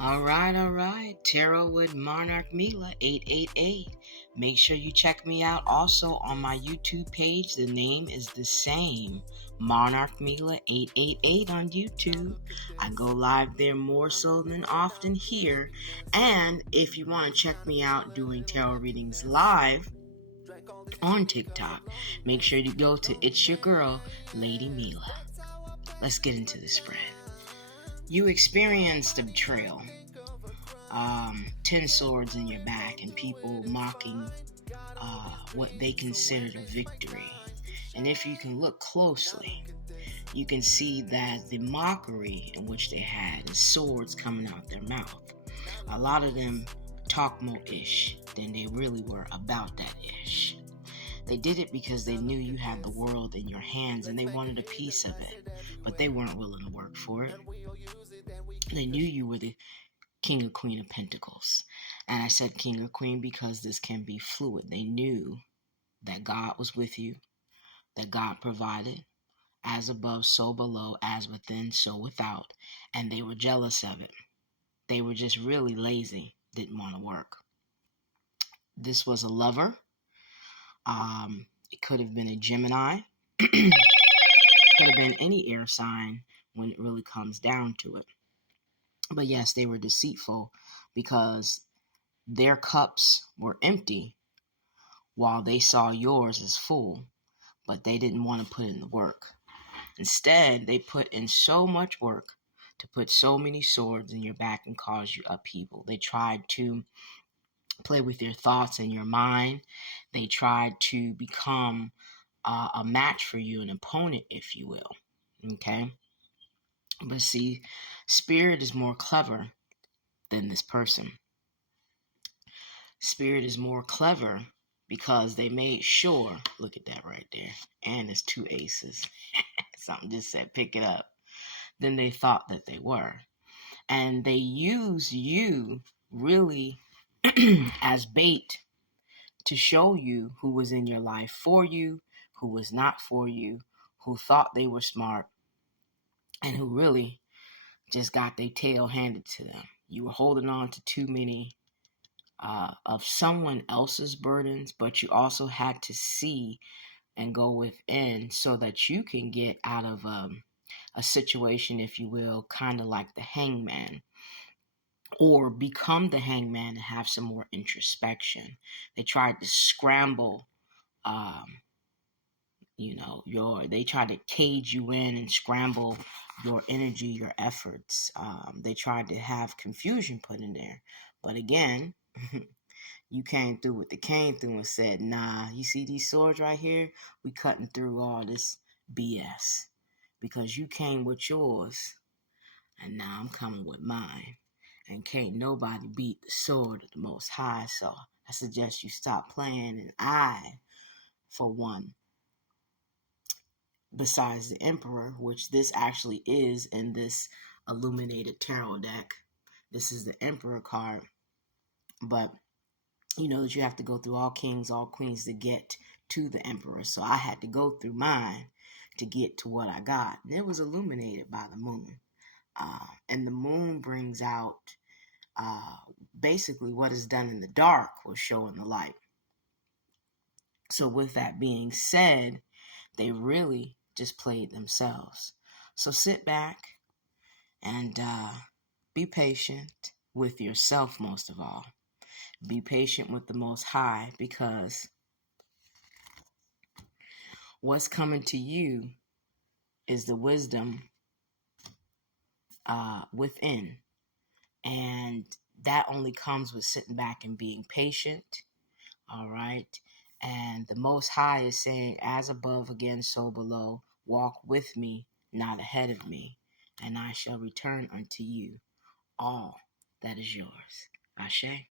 All right. Tarot with Monarch Milah 888. Make sure you check me out also on my YouTube page. The name is the same, Monarch Milah 888 on YouTube. I go live there more so than often here. And if you want to check me out doing tarot readings live on TikTok, make sure you go to It's Your Girl, Lady Milah. Let's get into the spread. You experienced a betrayal. 10 swords in your back and people mocking what they considered a victory. And if you can look closely, you can see that the mockery in which they had is swords coming out their mouth. A lot of them talk more ish than they really were about that ish. They did it because they knew you had the world in your hands and they wanted a piece of it, but they weren't willing to work for it. They knew you were the King or Queen of Pentacles. And I said King or Queen because this can be fluid. They knew that God was with you, that God provided, as above, so below, as within, so without. And they were jealous of it. They were just really lazy, didn't want to work. This was a lover. It could have been a Gemini. Could have been any air sign when it really comes down to it. But yes, they were deceitful because their cups were empty while they saw yours as full, but they didn't want to put in the work. Instead, they put in so much work to put so many swords in your back and cause you upheaval. They tried to play with your thoughts and your mind. They tried to become a match for you, an opponent, if you will. Okay? But see, Spirit is more clever than this person. Spirit is more clever because they made sure, look at that right there, and it's 2 aces. Something just said pick it up. Than they thought that they were. And they used you really as bait to show you who was in your life for you, who was not for you, who thought they were smart, and who really just got their tail handed to them. You were holding on to too many of someone else's burdens, but you also had to see and go within so that you can get out of a situation, if you will, kind of like the hangman, or become the hangman and have some more introspection. They tried to scramble, they tried to cage you in and scramble your energy, your efforts. They tried to have confusion put in there. But again, you came through with the came through and said, nah, you see these swords right here? We cutting through all this BS because you came with yours and now I'm coming with mine. And can't nobody beat the sword of the Most High. So I suggest you stop playing. And I, for one, besides the Emperor, which this actually is in this illuminated tarot deck, this is the Emperor card. But you know that you have to go through all kings, all queens to get to the Emperor. So I had to go through mine to get to what I got. And it was illuminated by the moon. And the moon brings out basically what is done in the dark will show in the light. So with that being said, they really just played themselves. So sit back and be patient with yourself most of all. Be patient with the Most High because what's coming to you is the wisdom within. And that only comes with sitting back and being patient. All right. And the Most High is saying, as above, again, so below, walk with me, not ahead of me, and I shall return unto you all that is yours. Ashe.